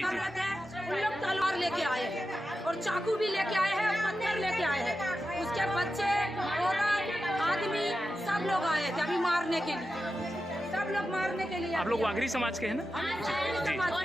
कर रहे थे, उन लोग तलवार लेके आए हैं और चाकू भी लेके आए हैं, पत्थर लेके आए हैं। उसके बच्चे, औरत, आदमी सब लोग आए थे अभी मारने के लिए, सब लोग मारने के लिए। आप लोग वाघरी समाज के हैं ना? हम वाघरी समाज